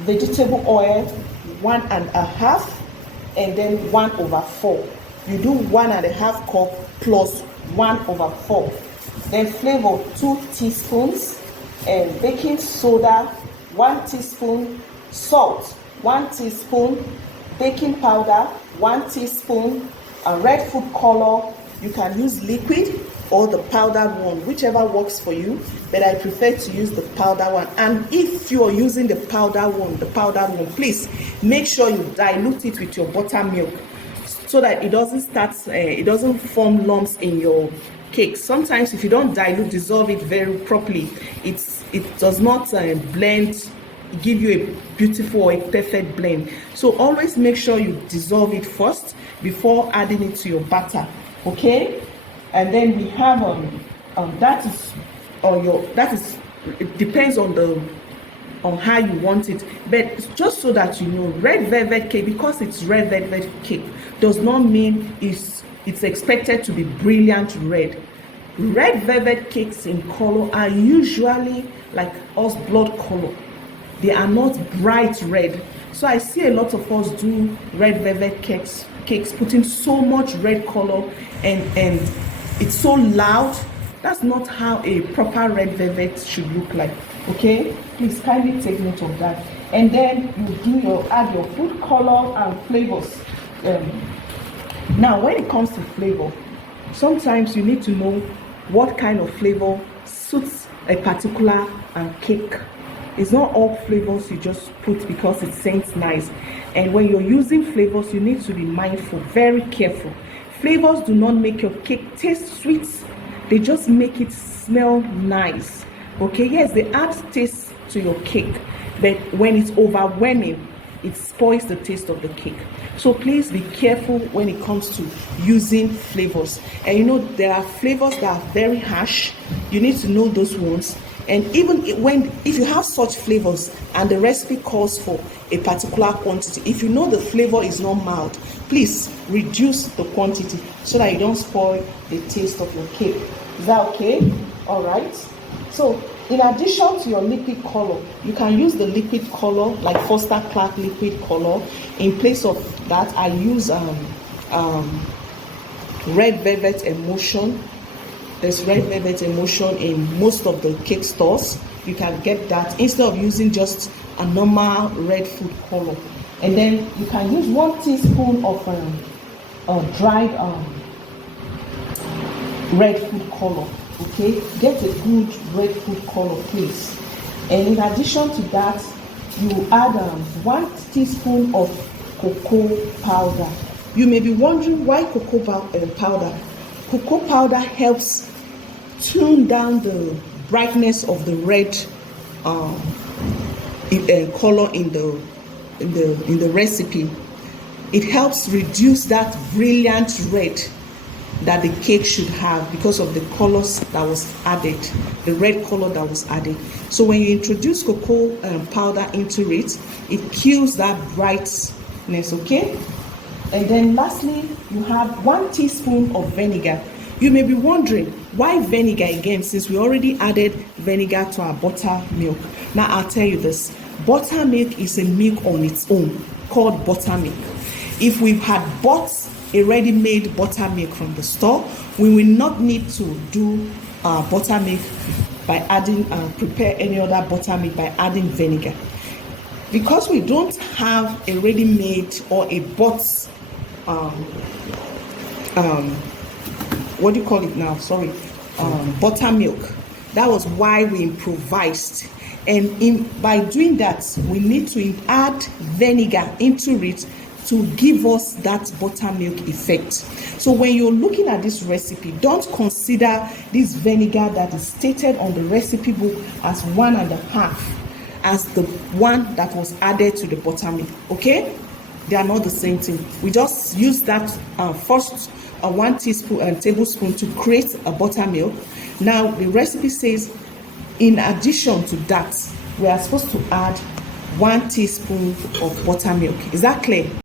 vegetable oil 1.5, and then 1/4. You do 1.5 cup plus 1/4. Then flavor 2 teaspoons, and baking soda 1 teaspoon, salt 1 teaspoon, baking powder 1 teaspoon, red food color. You can use liquid or the powdered one, whichever works for you, but I prefer to use the powdered one. And if you are using the powdered one, please make sure you dilute it with your buttermilk so that it doesn't form lumps in your cake. Sometimes if you don't dissolve it very properly, it does not blend, give you a beautiful or a perfect blend. So always make sure you dissolve it first before adding it to your batter. Okay, and then we have it depends on how you want it, but just so that you know, red velvet cake, because it's red velvet cake, does not mean it's expected to be brilliant red. Red velvet cakes in color are usually like us blood color. They are not bright red. So I see a lot of us do red velvet cakes putting so much red color, and it's so loud. That's not how a proper red velvet should look like. Okay, please kindly take note of that. And then you add your food color and flavors. Now when it comes to flavor, sometimes you need to know what kind of flavor suits a particular cake. It's not all flavors you just put because it sounds nice. And when you're using flavors, you need to be mindful, very careful. Flavors do not make your cake taste sweet. They just make it smell nice. Okay, yes, they add taste to your cake, but when it's overwhelming, it spoils the taste of the cake. So please be careful when it comes to using flavors. And you know, there are flavors that are very harsh. You need to know those ones. And even if you have such flavors and the recipe calls for a particular quantity, if you know the flavor is not mild, please reduce the quantity so that you don't spoil the taste of your cake. Is that okay? All right. So in addition to your liquid color, you can use the liquid color like Foster Clark liquid color. In place of that, I use red velvet emulsion. There's red velvet emulsion in most of the cake stores. You can get that instead of using just a normal red food color. And then you can use 1 teaspoon of dried red food color. Okay, get a good red food color, please. And in addition to that, you add 1 teaspoon of cocoa powder. You may be wondering why cocoa powder. Cocoa powder helps tune down the brightness of the red color in the recipe. It helps reduce that brilliant red that the cake should have because of the colors that was added, the red color that was added. So when you introduce cocoa powder into it, it kills that brightness. Okay, and then lastly, you have 1 teaspoon of vinegar. You may be wondering why vinegar again, since we already added vinegar to our buttermilk. Now I'll tell you this: buttermilk is a milk on its own called buttermilk. If we had bought a ready-made buttermilk from the store, we will not need to do buttermilk by adding prepare any other buttermilk by adding vinegar. Because we don't have a ready-made or a bought what do you call it now? Sorry, buttermilk. That was why we improvised. And by doing that, we need to add vinegar into it to give us that buttermilk effect. So when you're looking at this recipe, don't consider this vinegar that is stated on the recipe book as 1.5 as the one that was added to the buttermilk. Okay, they are not the same thing. We just use that first 1 tablespoon to create a buttermilk. Now the recipe says in addition to that, we are supposed to add 1 teaspoon of buttermilk. Is that clear?